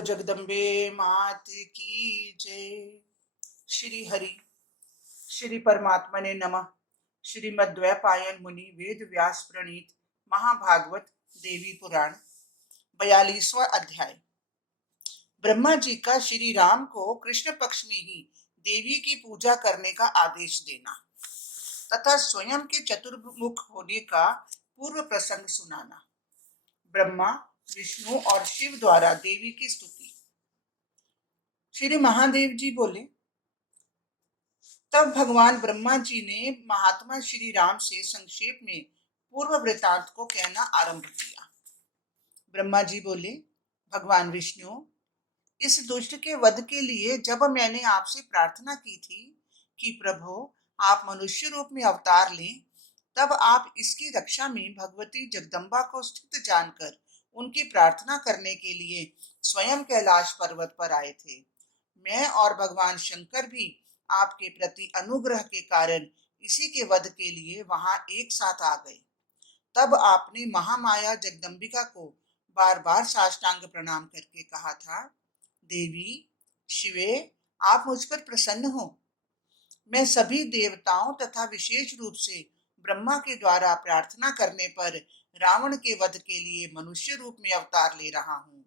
बोलो जगदम्बे मात की जय। श्री हरि श्री परमात्मा ने नमः। श्रीमद्वैपायन मुनि वेद व्यास प्रणीत महाभागवत देवी पुराण 42वां अध्याय। ब्रह्मा जी का श्री राम को कृष्ण पक्ष में ही देवी की पूजा करने का आदेश देना तथा स्वयं के चतुर्मुख होने का पूर्व प्रसंग सुनाना। ब्रह्मा, विष्णु और शिव द्वारा देवी की स्तुति। श्री महादेव जी बोले, तब भगवान ब्रह्मा जी ने महात्मा श्री राम से संक्षेप में पूर्व वृतांत को कहना आरंभ किया। ब्रह्मा जी बोले, भगवान विष्णु, इस दुष्ट के वध के लिए जब मैंने आपसे प्रार्थना की थी कि प्रभु आप मनुष्य रूप में अवतार लें, तब आप इसकी रक्षा में भगवती जगदम्बा को स्थित जानकर उनकी प्रार्थना करने के लिए स्वयं कैलाश पर्वत पर आए थे। मैं और भगवान शंकर भी आपके प्रति अनुग्रह के कारण इसी के वध के लिए वहां एक साथ आ गए। तब आपने महामाया जगदम्बिका को बार बार साष्टांग प्रणाम करके कहा था, देवी शिवे, आप मुझ पर प्रसन्न हो। मैं सभी देवताओं तथा विशेष रूप से ब्रह्मा के द्वारा प्रार्थना करने पर रावण के वध के लिए मनुष्य रूप में अवतार ले रहा हूँ।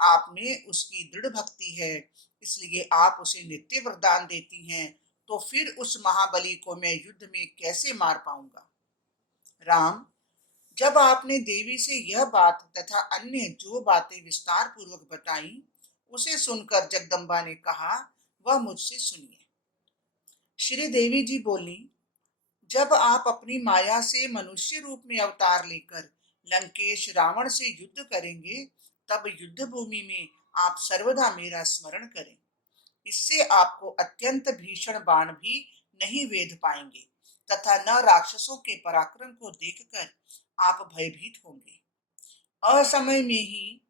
आप में उसकी दृढ़ भक्ति है, इसलिए आप उसे नित्य वरदान देती हैं, तो फिर उस महाबली को मैं युद्ध में कैसे मार पाऊंगा। राम, जब आपने देवी से यह बात तथा अन्य जो बातें विस्तार पूर्वक बताई, उसे सुनकर जगदम्बा ने कहा, वह मुझसे सुनिए। श्री देवी जी बोली, जब आप अपनी माया से मनुष्य रूप में अवतार लेकर लंकेश रावण से युद्ध करेंगे, तब युद्ध भूमि में आप सर्वदा मेरा स्मरण करें। इससे आपको अत्यंत भीषण बाण भी नहीं वेध पाएंगे तथा न राक्षसों के पराक्रम को देखकर आप भयभीत होंगे। असमय में ही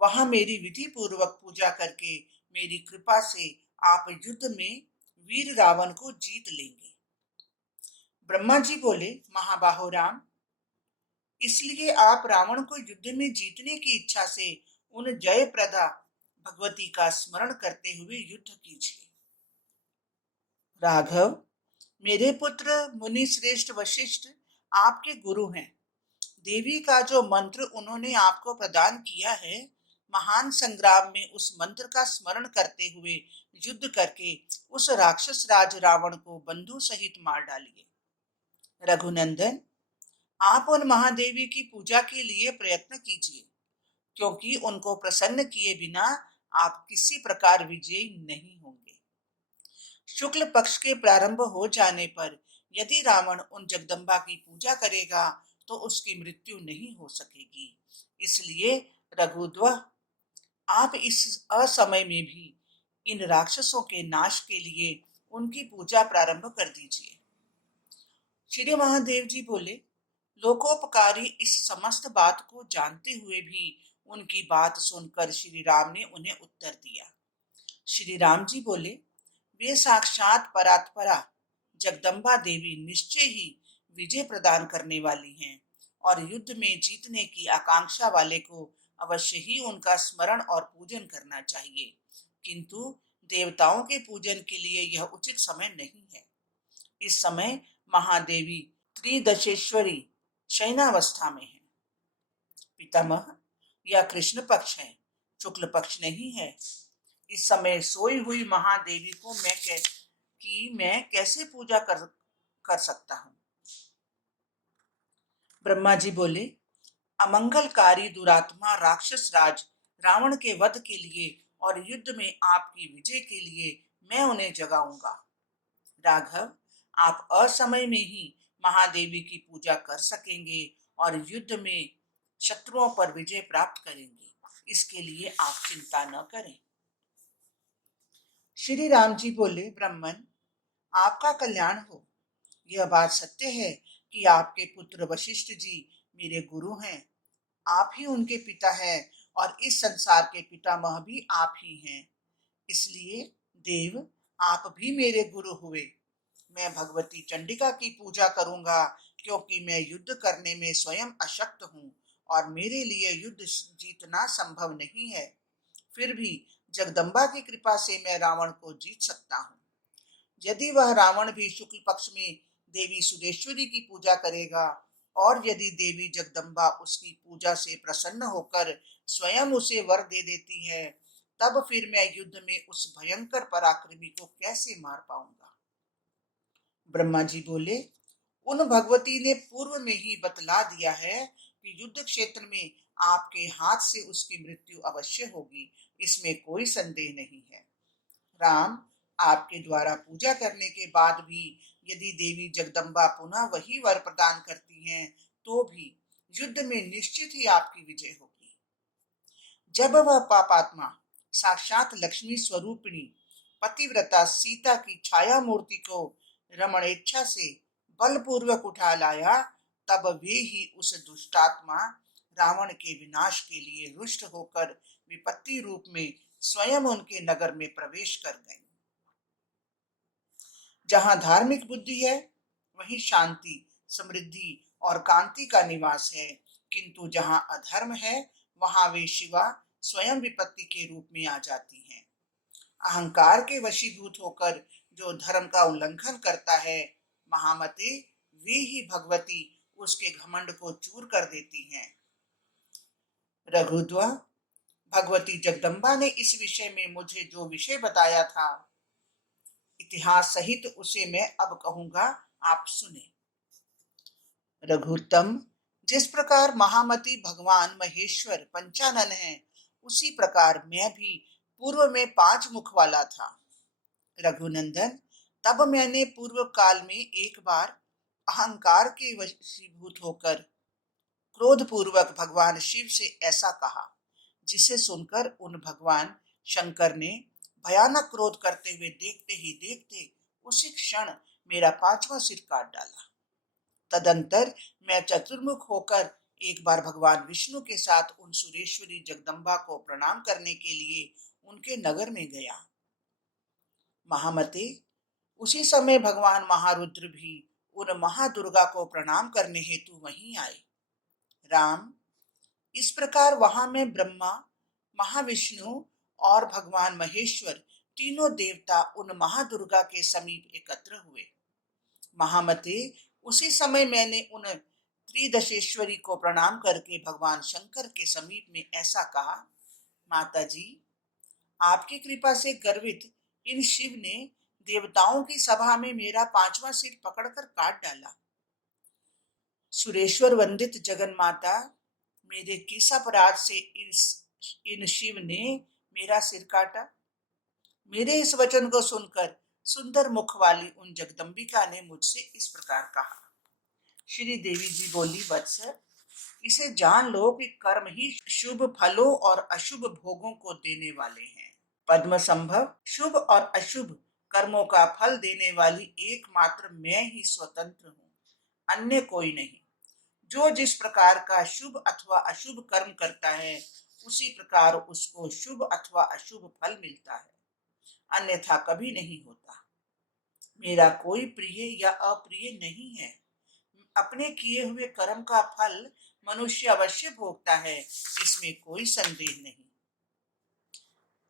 वहां मेरी विधि पूर्वक पूजा करके मेरी कृपा से आप युद्ध में वीर रावण को जीत लेंगे। ब्रह्मा जी बोले, महाबाहो राम, इसलिए आप रावण को युद्ध में जीतने की इच्छा से उन जय प्रदा भगवती का स्मरण करते हुए युद्ध कीजिए। राघव, मेरे पुत्र मुनि श्रेष्ठ वशिष्ठ आपके गुरु हैं। देवी का जो मंत्र उन्होंने आपको प्रदान किया है, महान संग्राम में उस मंत्र का स्मरण करते हुए युद्ध करके उस राक्षस राज रावण को बंधु सहित मार डालिए। रघुनंदन, आप उन महादेवी की पूजा के लिए प्रयत्न कीजिए, क्योंकि उनको प्रसन्न किए बिना आप किसी प्रकार विजयी नहीं होंगे। शुक्ल पक्ष के प्रारंभ हो जाने पर यदि रावण उन जगदम्बा की पूजा करेगा तो उसकी मृत्यु नहीं हो सकेगी। इसलिए रघुद्वह, आप इस असमय में भी इन राक्षसों के नाश के लिए उनकी पूजा प्रारंभ कर दीजिए। श्री महादेव जी बोले, लोकोपकारी इस समस्त बात को जानते हुए भी उनकी बात सुनकर श्री राम ने उन्हें उत्तर दिया। श्री राम जी बोले, वे साक्षात परात्परा जगदम्बा देवी निश्चय ही विजय प्रदान करने वाली हैं और युद्ध में जीतने की आकांक्षा वाले को अवश्य ही उनका स्मरण और पूजन करना चाहिए, किंतु देवताओं के पूजन के लिए यह उचित समय नहीं है। इस समय महादेवी त्रिदशेश्वरी शयनावस्था में है। पितामह, यह कृष्ण पक्ष है, शुक्ल पक्ष नहीं है। इस समय सोई हुई महादेवी को मैं कैसे पूजा कर सकता हूँ। ब्रह्मा जी बोले, अमंगलकारी दुरात्मा राक्षस राज रावण के वध के लिए और युद्ध में आपकी विजय के लिए मैं उन्हें जगाऊंगा। राघव, आप असमय में ही महादेवी की पूजा कर सकेंगे और युद्ध में शत्रुओं पर विजय प्राप्त करेंगे। इसके लिए आप चिंता न करें। श्री राम जी बोले, ब्राह्मण, आपका कल्याण हो। यह बात सत्य है कि आपके पुत्र वशिष्ठ जी मेरे गुरु हैं। आप ही उनके पिता हैं और इस संसार के पितामह भी आप ही हैं। इसलिए देव, आप भी मेरे गुरु हुए। मैं भगवती चंडिका की पूजा करूंगा, क्योंकि मैं युद्ध करने में स्वयं अशक्त हूँ और मेरे लिए युद्ध जीतना संभव नहीं है। फिर भी जगदम्बा की कृपा से मैं रावण को जीत सकता हूँ। यदि वह रावण भी शुक्ल पक्ष में देवी सुरेश्वरी की पूजा करेगा और यदि देवी जगदम्बा उसकी पूजा से प्रसन्न होकर स्वयं उसे वर दे देती है, तब फिर मैं युद्ध में उस भयंकर पराक्रमी को कैसे मार पाऊंगा। ब्रह्मा जी बोले, उन भगवती ने पूर्व में ही बतला दिया है कि युद्ध क्षेत्र में आपके हाथ से उसकी मृत्यु अवश्य होगी, इसमें कोई संदेह नहीं है। राम, आपके द्वारा पूजा करने के बाद भी यदि देवी जगदम्बा पुनः वही वर प्रदान करती हैं, तो भी युद्ध में निश्चित ही आपकी विजय होगी। जब वह पापात्मा साक्षात लक्ष्मी स्वरूपिणी पतिव्रता सीता की छाया मूर्ति को रमणेच्छा से बलपूर्वक उठा लाया, तब वे ही उस दुष्टात्मा रावण के विनाश के लिए रुष्ट होकर विपत्ति रूप में स्वयं उनके नगर में प्रवेश कर गए। जहां धार्मिक बुद्धि है, वहीं शांति, समृद्धि और कांति का निवास है, किंतु जहां अधर्म है, वहां वे शिवा स्वयं विपत्ति के रूप में आ जाती हैं। अहंकार के वशीभूत होकर जो धर्म का उल्लंघन करता है, महामते, वे ही भगवती उसके घमंड को चूर कर देती हैं। रघुद्वा, भगवती जगदम्बा ने इस विषय में मुझे जो विषय बताया था, इतिहास सहित उसे मैं अब कहूंगा, आप सुने। रघुत्तम, जिस प्रकार महामती भगवान महेश्वर पंचानन है, उसी प्रकार मैं भी पूर्व में 5 मुख वाला था। रघुनंदन, तब मैंने पूर्व काल में एक बार अहंकार के वशीभूत होकर क्रोध पूर्वक भगवान शिव से ऐसा कहा, जिसे सुनकर उन भगवान शंकर ने भयानक क्रोध करते हुए देखते ही देखते उसी क्षण मेरा 5वां सिर काट डाला। तदंतर मैं चतुर्मुख होकर एक बार भगवान विष्णु के साथ उन सुरेश्वरी जगदम्बा को प्रणाम करने के लिए उनके नगर में गया। महामते, उसी समय भगवान महारुद्र भी उन महादुर्गा को प्रणाम करने हेतु वहीं आए। राम, इस प्रकार वहां में ब्रह्मा, महाविष्णु और भगवान महेश्वर तीनों देवता उन महादुर्गा के समीप एकत्र हुए। महामते, उसी समय मैंने उन त्रिदशेश्वरी को प्रणाम करके भगवान शंकर के समीप में ऐसा कहा, माता जी, आपकी कृपा से गर्वित इन शिव ने देवताओं की सभा में मेरा 5वां सिर पकड़कर काट डाला। सुरेश्वर वंदित जगन माता, मेरे किस अपराध से इन शिव ने मेरा सिर काटा? मेरे इस वचन को सुनकर सुंदर मुख वाली उन जगदम्बिका ने मुझसे इस प्रकार कहा। श्री देवी जी बोली, वत्स, इसे जान लो कि कर्म ही शुभ फलों और अशुभ भोगों को देने वाले हैं। पद्म संभव शुभ और अशुभ कर्मों का फल देने वाली एकमात्र मैं ही स्वतंत्र हूँ, अन्य कोई नहीं। जो जिस प्रकार का शुभ अथवा अशुभ कर्म करता है, उसी प्रकार उसको शुभ अथवा अशुभ फल मिलता है, अन्यथा कभी नहीं होता। मेरा कोई प्रिय या अप्रिय नहीं है। अपने किए हुए कर्म का फल मनुष्य अवश्य भोगता है, इसमें कोई संदेह नहीं।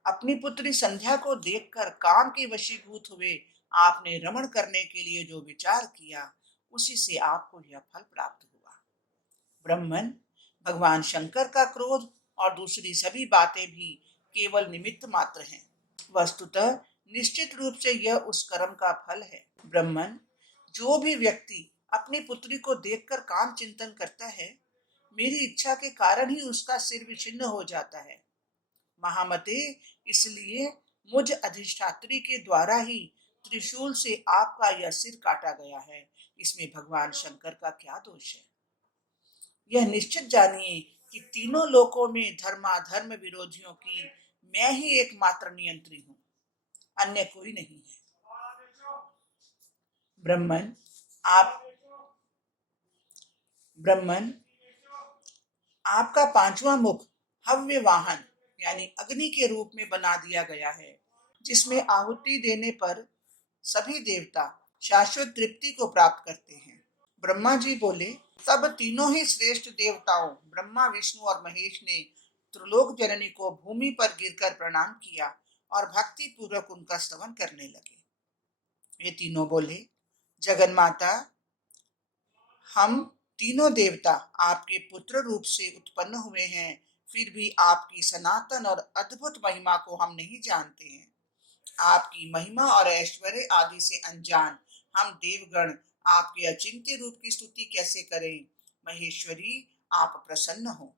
अपनी पुत्री संध्या को देखकर काम के वशीभूत हुए आपने रमण करने के लिए जो विचार किया, उसी से आपको यह फल प्राप्त हुआ। ब्रह्मन, भगवान शंकर का क्रोध और दूसरी सभी बातें भी केवल निमित्त मात्र हैं। वस्तुतः निश्चित रूप से यह उस कर्म का फल है। ब्रह्मन, जो भी व्यक्ति अपनी पुत्री को देखकर काम चिंतन करता है, मेरी इच्छा के कारण ही उसका सिर विच्छिन्न हो जाता है। महामते, इसलिए मुझ अधिष्ठात्री के द्वारा ही त्रिशूल से आपका यह सिर काटा गया है। इसमें भगवान शंकर का क्या दोष है? यह निश्चित जानिए कि तीनों लोकों में धर्माधर्म विरोधियों की मैं ही एकमात्र नियंत्री हूँ, अन्य कोई नहीं है। ब्रह्मन, आप ब्रह्मन, आपका 5वां मुख हव्य वाहन यानी अग्नि के रूप में बना दिया गया है, जिसमें आहुति देने पर सभी देवता शाश्वत तृप्ति को प्राप्त करते हैं। ब्रह्मा जी बोले, तब तीनों ही श्रेष्ठ देवताओं ब्रह्मा, विष्णु और महेश ने त्रिलोक जननी को भूमि पर गिरकर प्रणाम किया और भक्ति पूर्वक उनका स्तवन करने लगे। वे तीनों बोले, जगन माता, हम तीनों देवता आपके पुत्र रूप से उत्पन्न हुए हैं, फिर भी आपकी सनातन और अद्भुत महिमा को हम नहीं जानते हैं। आपकी महिमा और ऐश्वर्य आदि से अनजान हम देवगण आपके अचिंत्य रूप की स्तुति कैसे करें। महेश्वरी, आप प्रसन्न हो।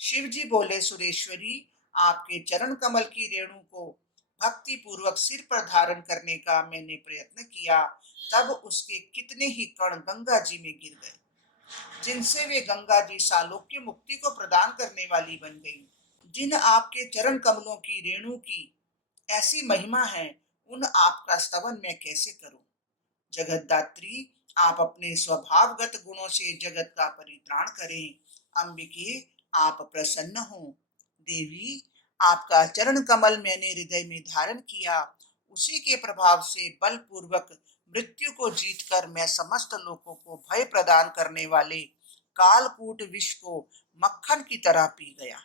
शिव जी बोले, सुरेश्वरी, आपके चरण कमल की रेणु को भक्ति पूर्वक सिर पर धारण करने का मैंने प्रयत्न किया, तब उसके कितने ही कण गंगा जी में गिर गए, जिनसे वे गंगा जी सालोक्य मुक्ति को प्रदान करने वाली बन गई। जिन आपके चरण कमलों की रेणु की ऐसी महिमा है, उन आपका स्तवन मैं कैसे करूं। जगतदात्री, आप अपने स्वभावगत गुणों से जगत का परित्राण करें। अंबिके, आप प्रसन्न हो। देवी, आपका चरण कमल मैंने हृदय में धारण किया, उसी के प्रभाव से बलपूर्वक मृत्यु को जीतकर मैं समस्त लोगों को भय प्रदान करने वाले कालकूट विष को मक्खन की तरह पी गया।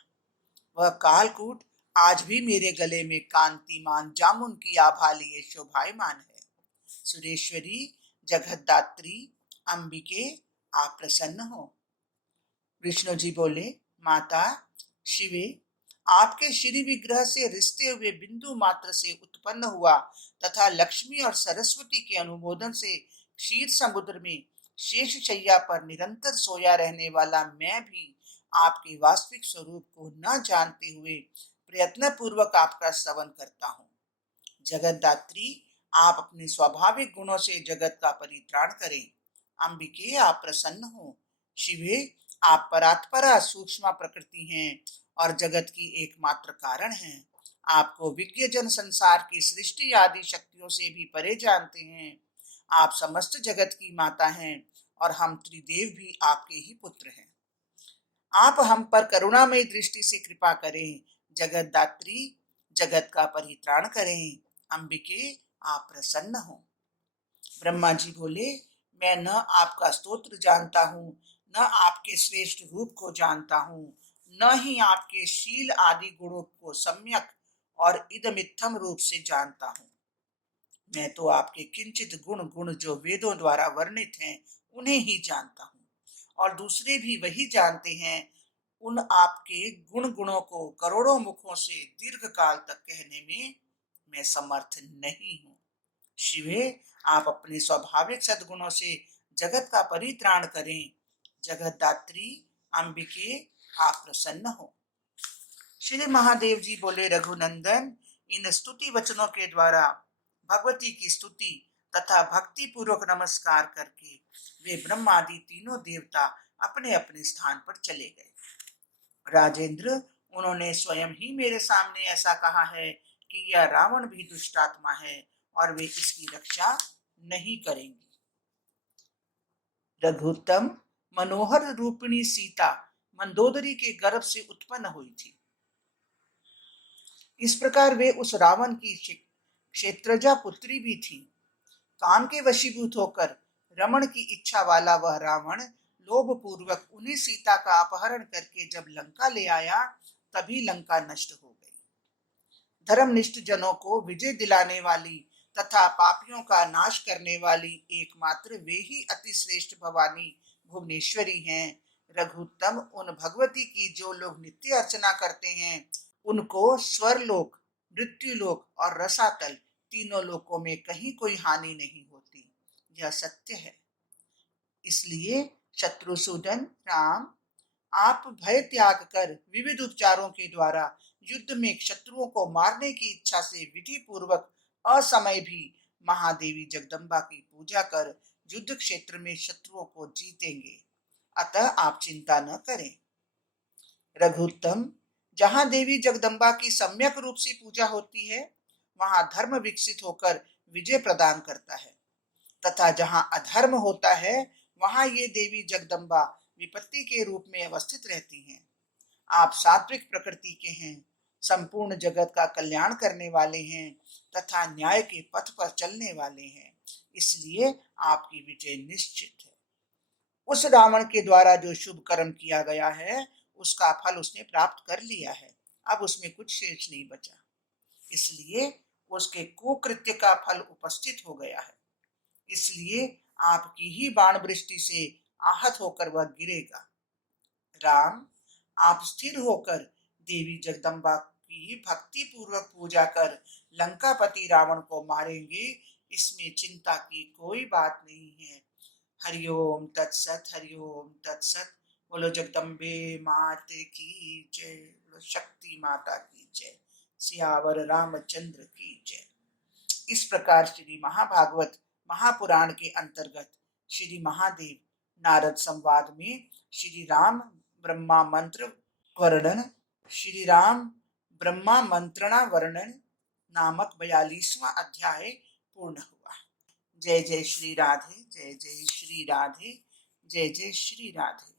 वह कालकूट आज भी मेरे गले में कांतिमान जामुन की आभा लिए शोभायमान है। सुरेश्वरी, जगतदात्री, अंबिके, आप प्रसन्न हो। विष्णु जी बोले, माता शिवे, आपके श्री विग्रह से रिश्ते हुए बिंदु मात्र से उत्पन्न हुआ तथा लक्ष्मी और सरस्वती के अनुमोदन से क्षीर समुद्र में शेष शैया पर निरंतर सोया रहने वाला मैं भी आपके वास्तविक स्वरूप को न जानते हुए प्रयत्न पूर्वक आपका स्तवन करता हूँ। जगतदात्री, आप अपने स्वाभाविक गुणों से जगत का परित्राण करें। अंबिके, आप प्रसन्न हो। शिवे, आप परात्परा सूक्ष्म प्रकृति हैं और जगत की एकमात्र कारण हैं। आपको विज्ञ जन संसार की सृष्टि आदि शक्तियों से भी परे जानते हैं। आप समस्त जगत की माता हैं और हम त्रिदेव भी आपके ही पुत्र हैं। आप हम पर करुणामयी दृष्टि से कृपा करें। जगतदात्री, जगत का परित्राण करें। अंबिके, आप प्रसन्न हो। ब्रह्मा जी बोले, मैं न आपका स्तोत्र जानता हूँ, न आपके श्रेष्ठ रूप को जानता हूँ, न ही आपके शील आदि गुणों को सम्यक और इदमित्थम रूप से जानता हूँ। मैं तो आपके किंचित गुण जो वेदों द्वारा वर्णित हैं, उन्हें ही जानता हूँ, और दूसरे भी वही जानते हैं। उन आपके गुणों को करोड़ों मुखों से दीर्घ काल तक कहने में मैं समर्थ नहीं हूँ। शिवे, आप अपने स्वाभाविक सद्गुणों से जगत का परित्राण करें। जगतदात्री, अंबिके, आप प्रसन्न हो। श्री महादेव जी बोले, रघुनंदन, इन स्तुति वचनों के द्वारा भगवती की स्तुति तथा भक्ति पूर्वक नमस्कार करके वे ब्रह्मादि तीनों देवता अपने अपने स्थान पर चले गए। राजेंद्र, उन्होंने स्वयं ही मेरे सामने ऐसा कहा है कि यह रावण भी दुष्टात्मा है और वे इसकी रक्षा नहीं करेंगी। रघुत्तम, मनोहर रूपिणी सीता मंदोदरी के गर्भ से उत्पन्न हुई थी। इस प्रकार वे उस रावण की क्षेत्रजा पुत्री भी थी। काम के वशीभूत होकर रमण की इच्छा वाला वह रावण लोभ पूर्वक उन्हीं सीता का अपहरण करके जब लंका ले आया, तभी लंका नष्ट हो गई। धर्मनिष्ठ जनों को विजय दिलाने वाली तथा पापियों का नाश करने वाली एकमात्र वे ही अति श्रेष्ठ भवानी भुवनेश्वरी हैं। रघुत्तम, उन भगवती की जो लोग नित्य अर्चना करते हैं, उनको स्वर्लोक, मृत्युलोक और रसातल तीनों लोकों में कहीं कोई हानि नहीं होती। यह सत्य है। इसलिए शत्रुसूदन राम, आप भय त्याग कर विविध उपचारों के द्वारा युद्ध में शत्रुओं को मारने की इच्छा से विधि पूर्वक असमय भी महादेवी जगदम्बा की पूजा कर युद्ध क्षेत्र में शत्रुओं को जीतेंगे। अतः आप चिंता न करें। रघुत्तम, जहां देवी जगदम्बा की सम्यक रूप से पूजा होती है, वहां धर्म विकसित होकर विजय प्रदान करता है, तथा जहां अधर्म होता है, वहां ये देवी जगदम्बा विपत्ति के रूप में अवस्थित रहती हैं। आप सात्विक प्रकृति के हैं, संपूर्ण जगत का कल्याण करने वाले हैं तथा न्याय के पथ पर चलने वाले हैं, इसलिए आपकी विजय निश्चित है। उस रावण के द्वारा जो शुभ कर्म किया गया है, उसका फल उसने प्राप्त कर लिया है, अब उसमें कुछ शेष नहीं बचा, इसलिए उसके कुकृत्य का फल उपस्थित हो गया है। इसलिए आपकी ही बाण वृष्टि से आहत होकर वह गिरेगा। राम, आप स्थिर होकर देवी जगदम्बा की भक्ति पूर्वक पूजा कर लंकापति रावण को मारेंगे, इसमें चिंता की कोई बात नहीं है। हरिओम तत्सत, हरिओम तत्सत। बोलो जगदम्बे माते की जय, बोलो शक्ति माता की जय, सियावर रामचंद्र की जय। इस प्रकार श्री महाभागवत महापुराण के अंतर्गत श्री महादेव नारद संवाद में श्री राम ब्रह्मा मंत्र वर्णन, श्री राम ब्रह्मा मंत्रणा वर्णन नामक 42वां अध्याय पूर्ण हुआ। जय जय श्री राधे, जय जय श्री राधे, जय जय श्री राधे।